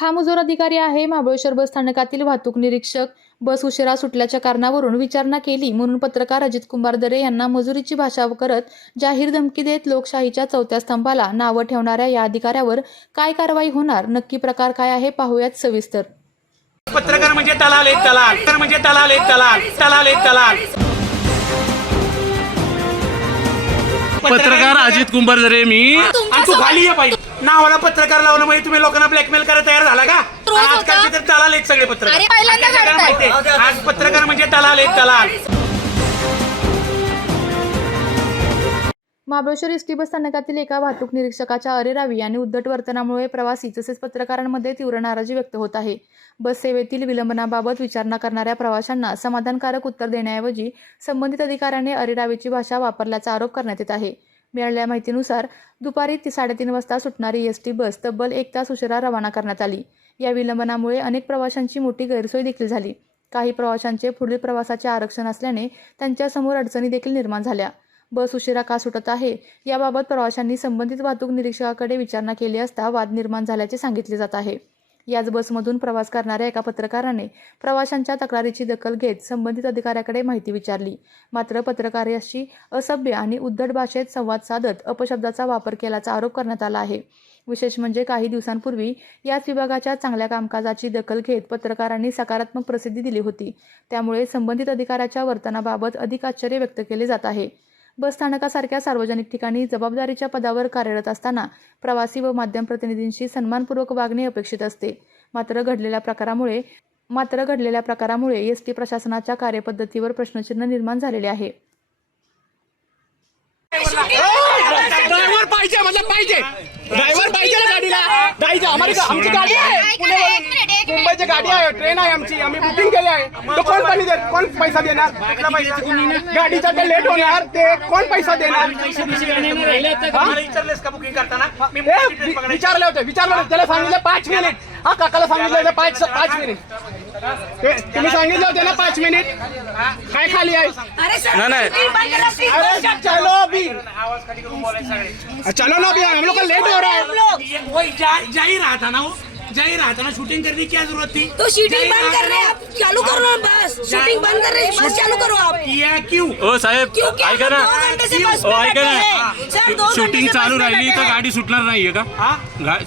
हा मुजोर अधिकारी आहे. महाबळेश्वर बस स्थानकातील वाहतूक निरीक्षक बस उशिरा सुटल्याच्या कारणावरून विचारणा केली म्हणून पत्रकार अजित कुमार दरे यांना मजुरीची भाषा करत जाहीर धमकी देत लोकशाहीच्या चौथ्या स्तंभाला नावं ठेवणाऱ्या या अधिकाऱ्यावर काय कारवाई होणार, नक्की प्रकार काय आहे पाहूयात सविस्तर. पत्रकार म्हणजे दलाल एक दलाल म्हणजे दलाल एक दलाल दलाल एक दलाल. पत्रकार अजित कुमार दरे मी. आणि तू खाली ये पाहिजे. नावाला पत्रकार लावलं म्हणजे तुम्ही लोकांना ब्लॅकमेल करायला तयार झाला का? आजकालचे तर दलाल आहेत सगळे पत्रकार. माहितीये आज पत्रकार म्हणजे दलाल एक दलाल. महाबळेश्वर एसटी बस स्थानकातील एका वाहतूक निरीक्षकाच्या अरेरावी आणि उद्धट वर्तनामुळे प्रवासी तसेच पत्रकारांमध्ये तीव्र नाराजी व्यक्त होत आहे. बस सेवेतील विलंबनाबाबत विचारणा करणाऱ्या प्रवाशांना समाधानकारक उत्तर देण्याऐवजी संबंधित अधिकाऱ्याने अरेरावीची भाषा वापरल्याचा आरोप करण्यात येत आहे. मिळालेल्या माहितीनुसार दुपारी 3:30 वाजता सुटणारी एसटी बस तब्बल 1 तास उशिरा रवाना करण्यात आली. या विलंबनामुळे अनेक प्रवाशांची मोठी गैरसोय देखील झाली. काही प्रवाशांचे पुढील प्रवासाचे आरक्षण असल्याने त्यांच्यासमोर अडचणी देखील निर्माण झाल्या. बस उशिरा का सुटत आहे याबाबत प्रवाशांनी संबंधित वाहतूक निरीक्षकाकडे विचारणा केली असता वाद निर्माण झाल्याचे सांगितले जात आहे. याच बसमधून प्रवास करणाऱ्या एका पत्रकाराने प्रवाशांच्या तक्रारीची दखल घेत संबंधित अधिकाऱ्याकडे माहिती विचारली. मात्र पत्रकाराशी असभ्य आणि उद्धट भाषेत संवाद साधत अपशब्दाचा वापर केल्याचा आरोप करण्यात आला आहे. विशेष म्हणजे काही दिवसांपूर्वी याच विभागाच्या चांगल्या कामकाजाची दखल घेत पत्रकारांनी सकारात्मक प्रसिद्धी दिली होती. त्यामुळे संबंधित अधिकाऱ्याच्या वर्तनाबाबत अधिक आश्चर्य व्यक्त केले जात आहे. बस स्थानकासारख्या सार्वजनिक ठिकाणी जबाबदारीच्या पदावर कार्यरत असताना प्रवासी व माध्यम प्रतिनिधींशी सन्मानपूर्वक वागणे अपेक्षित असते. मात्र घडलेल्या प्रकारामुळे एसटी प्रशासनाच्या कार्यपद्धतीवर प्रश्नचिन्ह निर्माण झालेले आहे. ड्रायव्हर पाहिजे मतलब पाहिजे ड्रायव्हर पाहिजे ना गाडीला. आमची गाडी आहे मुंबईची गाडी आहे ट्रेन आहे आमची. आम्ही बुकिंग केली आहे. तो कोण पैसा देणार? गाडीचा ते लेट होणार ते कोण पैसा देणार? बुकिंग करताना विचारले होते त्याला सांगितलं 5 मिनिट. हा काकाला सांगितलं होतं 5 मिनिट. तुम्ही सांगितलं होते ना 5 मिनिट. काय खाली आहे? अरे चलो अभी चलो ना अभी हम लोग का लेट हो रहा है. वही जा ही रहा था ना वो जा ही रहा था ना. शूटिंग करने की क्या जरूरत थी? तो शूटिंग बंद कर रहे हैं आप, चालू करो ना बस. शूटिंग बंद कर रहे हैं, बस चालू करो आप. किया क्यों? ओ साहेब ऐका ना, ऐका ना, शूटिंग चालू राहिली तर गाडी सुटणार नाहीये का?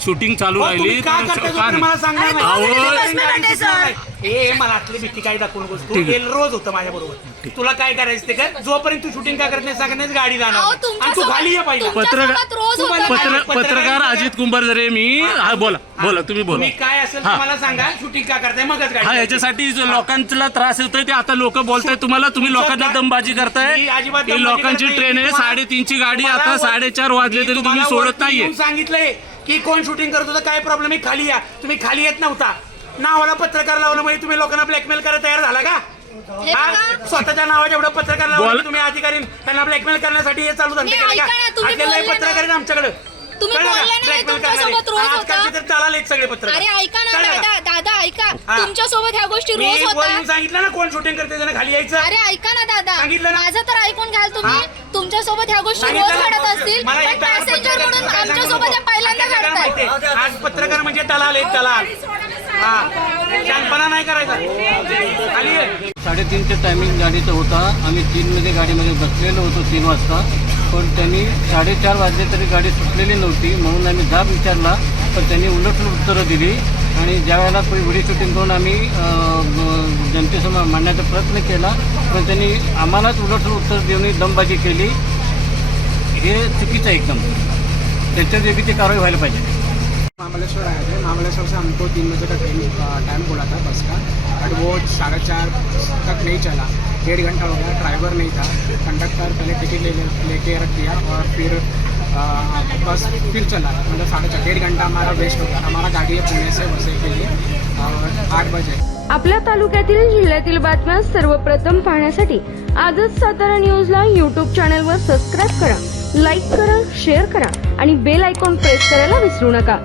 शूटिंग चालू राहिली तर मला सांगणार नाही. हे मला आतली भीती काय दाखवून गोष्ट रोज होतं माझ्या बरोबर. तुला काय करायचं ते कर. जोपर्यंत तू शूटिंग का करत नाही सांगण्याच गाडी जाणार आणि तू खाली ये पाहिजे. पत्रकार अजित कुमार दरे मी. हा बोला तुम्ही बोला. मी काय असेल मला सांगा. शूटिंग का करताय मगच गाडी. हा याच्यासाठी लोकांना त्रास होतोय ते आता लोक बोलताय तुम्हाला. तुम्ही लोकांना दमबाजी करताय. लोकांची ट्रेन आहे 3:30ची गाडी. आता 4:30 वाजले तरी तुम्ही सोडत नाहीये. सांगितलंय की कोण शूटिंग करत होतं काय प्रॉब्लेम आहे खाली या. तुम्ही खाली येत नव्हता. नावाला पत्रकार लावलं म्हणजे तुम्ही लोकांना ब्लॅकमेल करायला तयार झाला का? स्वतःच्या नावाच्या एवढं पत्रकार लावलं तुम्ही अधिकारी त्यांना ब्लॅकमेल करण्यासाठी हे चालू धंदे केले का? आपल्याला पत्रकार आहेत आमच्याकडे. आजकालचे तर दलाल आहेत सगळे पत्रकार. अरे ऐका ना दादा ऐका. तुमच्यासोबत ह्या गोष्टी रोज होतात. सांगितलं ना कोण शूटिंग करते त्यांना खाली यायचं. अरे ऐका ना दादा सांगितलं ना. माझं तर ऐकून घ्याल तुम्ही. तुमच्यासोबत ह्या गोष्टी रोज घडत असतील पण पॅसेंजर म्हणून आमच्यासोबत पहिल्यांदा घडतात. आज पत्रकार म्हणजे दलाल एक दलाल. हा शानपणा नाही करायचा. खाली 3:30च्या टायमिंग गाडीचा होता. आम्ही 3 गाडीमध्ये बसलेलो होतो 3 वाजता. पण त्यांनी 4:30 वाजले तरी गाडी सुटलेली नव्हती. म्हणून आम्ही जाब विचारला पण त्यांनी उलट उत्तरं दिली. आणि ज्या वेळेला व्हिडिओ शूटिंग करून आम्ही जनतेसमोर मांडण्याचा प्रयत्न केला पण त्यांनी आम्हालाच उलट उत्तर देऊन दमबाजी केली. हे चुकीचं आहे एकदम. त्याच्यावर योग्य कारवाई व्हायला पाहिजे. महाबलेश्वर आए थे. महाबलेश्वर से हमको 3 बजे का टाइम बोला था बस का. बट वो 4:30 तक नहीं चला. 1.5 घंटा हो गया. ड्राइवर नहीं था. कंडक्टर पहले टिकट लेके रख दिया और फिर बस फिर चला. मतलब 1.5 घंटा हमारा वेस्ट हो गया. हमारा गाड़ी है पुणे से वसई के लिए और 8 बजे. आपल्या तालुक्यातील जिल्ह्यातील बातम्या सर्वप्रथम पाहण्यासाठी आजच सातारा न्यूजला YouTube चॅनलवर सबस्क्राईब करा, लाईक करा, शेअर करा आणि बेल आयकॉन प्रेस करायला विसरू नका.